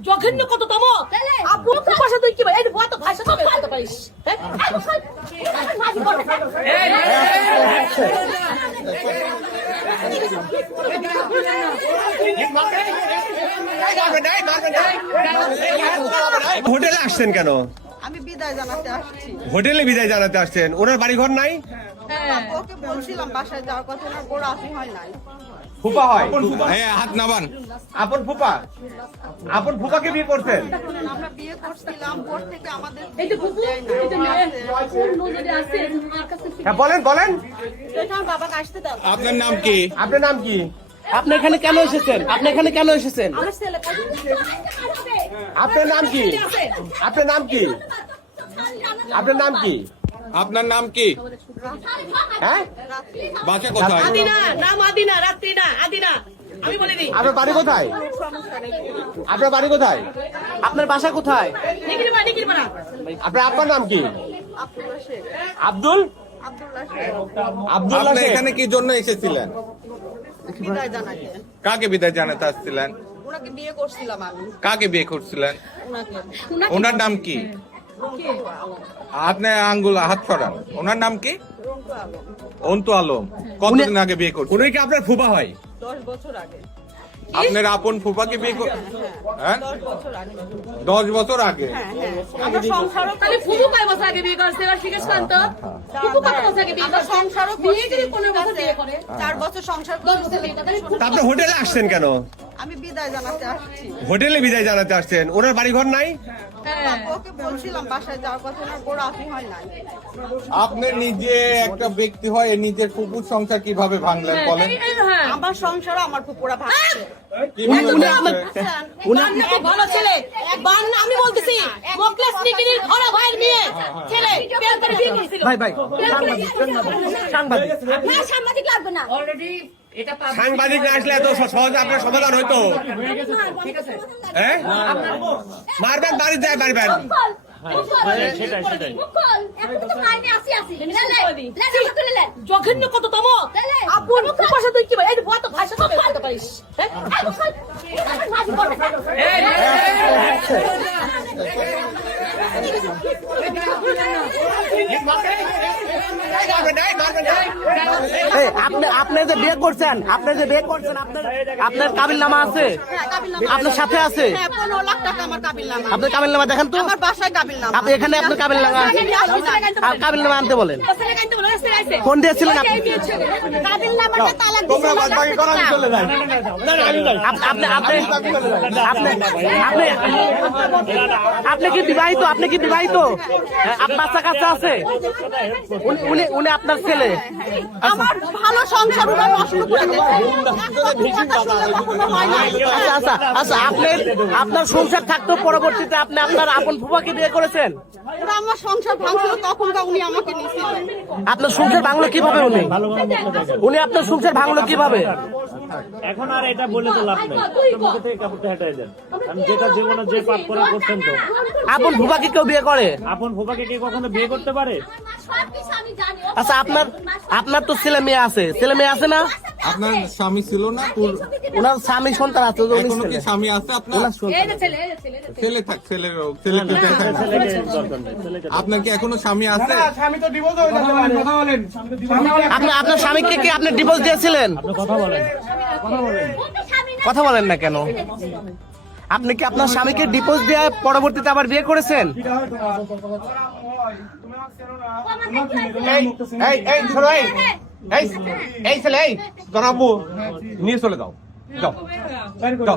জঘন্য কত তম তাহলে? ভাষা তুই কি বল এই তো পারিস হ্যাঁ? হোটেলে আসছেন কেন আমি বিদায় জানাতে আসছি হোটেলে বিদায় জানাতে আসছেন ওনার বাড়ি ঘর নাই ওকে বলছিলাম বাসায় যাওয়ার কথা ওনার বড় আপনি হয় নাই ফুপা হয়। হ্যাঁ হাত নামান। আপন ফুপা? আপন ফুপাকে বিয়ে করছেন? আমরা বিয়ে করছিলাম ওর থেকে আমাদের এই যে ফুপু এই যে মেয়ে। কোন তোমার কাছে হ্যাঁ বলেন বলেন। বাবাকে আসতে দাও। আপনার নাম কি? আপনার নাম কি? আপনি এখানে কেন এসেছেন? আপনি এখানে কেন এসেছেন? আপনার নাম কি? আপনার নাম কি? আপনার নাম কি? আপনার নাম কি? হ্যাঁ? বাসা কোথায়? আদিনা নাম আদিনা রাত্রি না আদিনা। আমি বলে দিই। আপনার বাড়ি কোথায়? আপনার বাড়ি কোথায়? আপনার বাসা কোথায়? আপনার আপনার নাম কি? আব্দুল? আব্দুল্লাহ শেখ আব্দুল্লাহ আপনি শেখ। এখানে কি জন্য এসেছিলেন? কাকে বিদায় জানাতে আসছিলেন? ওনাকে বিয়ে করছিলাম আমি। কাকে বিয়ে করছিলেন? ওনার নাম কি? আপনি আঙ্গুল হাত ছড়ান ওনার নাম কি? অন্তু আলম। কতদিন আগে বিয়ে করছেন? উনি কি আপনার ফুপা হয়? দশ বছর আগে। আপনার আপন ফুপাকে বিয়ে কর হ্যাঁ? দশ বছর আগে। দশ বছর আগে? হ্যাঁ হ্যাঁ। আমরা সংসারও তাহলে ফুপু কয় বছর আগে বিয়ে করছে? এবার জিজ্ঞেস করেন তো কত বছর আগে বিয়ে আমরা সংসারও বিয়ে যদি করছি, বছর বিয়ে করে। চার বছর সংসার দশ করছি। বছর বিয়ে করে তাহলে আপনি হোটেলে আসছেন কেন? আমি বিদায় জানাতে আসছি। হোটেলে বিদায় জানাতে আসছেন। ওনার বাড়ি ঘর নাই? হ্যাঁ। ওকে বলছিলাম বাসায় যাওয়ার কথা ওনার বড় আপনি হয় নাই। আপনি নিজে একটা ব্যক্তি হয় নিজের ফুপুর সংসার কীভাবে ভাঙলেন বলেন? এই- এই- হ্যাঁ। আমার সংসারও আমার পুকুরা ভাঙছে। কীভাবে উনি ভাঙলেন? বান্না খুব ভালো ছেলে। আমি বলতেছি মোকলেস নিকিনির ঘরে ভাইয়ের মেয়ে ছেলে। বিয়ে করে বিয়ে করেছিল। ভাই ভাই সাংবাদিক সাংবাদিক। লাগবে না। সাংবাদিক না আসলে এত সহজে আপনার সমাধান হইতো হ্যাঁ মারবেন বাড়ি যায় মারবেন জঘন্য কত তম? ভাষা তুই কি এই বল তো ভাষা তো বলতে পারিস হ্যাঁ? আপনি আপনি যে বিয়ে করছেন আপনি যে বিয়ে করছেন আপনার আপনার কাবিল নামা আছে আপনার সাথে আছে হ্যাঁ আপনার কাবিল নামা দেখেন তো আপনি এখানে আপনার কাবিল নামা আছে আর কাবিল নামা আনতে বলেন ফোন দিয়েছিলেন আপনি আপনি আপনি আপনি আপনি আপনি কি বিবাহিত আপনি কি বিবাহিত হ্যাঁ, আপনার বাচ্চা কাচ্চা আছে উনি- উনি আপনার ছেলে। আমার ভালো সংসার আচ্ছা আচ্ছা আচ্ছা আপনার আপনার সংসার থাকতো পরবর্তীতে আপনি আপনার আপন ফুফাকে বিয়ে করেছেন? ওরা আমার সংসার ভাঙছিল তখন উনি আমাকে নিয়েছিলেন। আপনার সংসার ভাঙলো কীভাবে উনি? উনি আপনার সংসার ভাঙলো কীভাবে? এখন আর এটা বলে তো লাভ নেই। মুখে থেকে কাপড়টা হেঁটে দেন। আমি যেটা জীবনে যে পাপ করে করতেন তো। আপন ফুফাকে কেউ বিয়ে করে? আপন ফুফাকে কে কখনো বিয়ে করতে পারে? আচ্ছা আপনার আপনার তো ছেলে মেয়ে আছে। ছেলে মেয়ে আছে না? আপনার স্বামী ছিল না? ওনার স্বামী সন্তান আছে তো উনি কি স্বামী আছে আপনার? ছেলে যে ছেলে ছেলে। থাক ছেলে কি বেঁচে থাকে? ছেলেকে দরকার নেই ছেলেকে আপনার কি এখনও স্বামী আছে? আপনার আপনার স্বামীকে কি আপনি ডিভোর্স দিয়েছিলেন? আপনি কথা বলেন। স্বামী কথা বলেন। না কেন? আপনি কি আপনার স্বামীকে ডিপোজ দিয়ে পরবর্তীতে আবার বিয়ে করেছেন? এই ছেলে এই জনাবু নিয়ে চলে যাও। খালি করো